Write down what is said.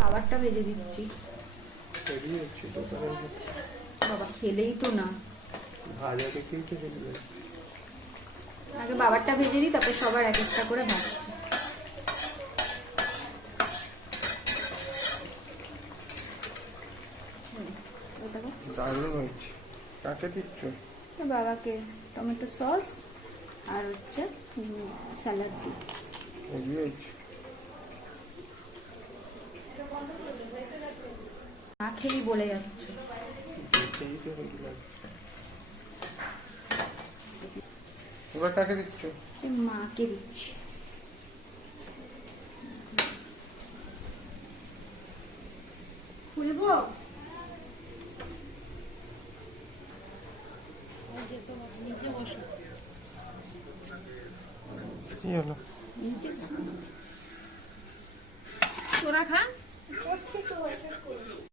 খাবারটা ভেজে দিচ্ছি। বাবা খেলেই তো না, আগে বাবারটা ভেজে দিই, তারপর সবার এক একটা করে ভাজছি। দারুণ হয়েছে। কাকে দিচ্ছ? বাবাকে টমেটো সস আর হচ্ছে স্যালাড দিই। না খেয়েই বলে যাচ্ছ। এবার কাকে দিচ্ছ? মাকে দিচ্ছি। খুলবো? কি হলো? তোরা খা।